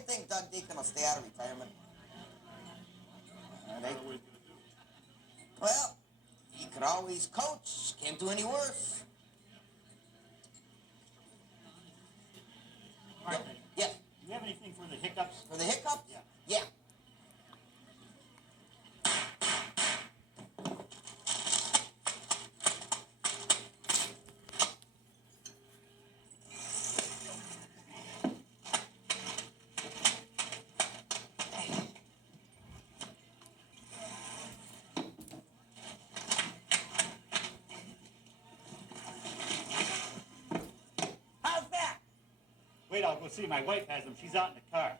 you think Doug Deacon will stay out of retirement? Well, he could always coach. Can't do any worse. Mark, Yes. do you have anything for the hiccups? For the hiccups? Yeah. Yeah. How's that? Wait, I'll go see. My wife has them. She's out in the car.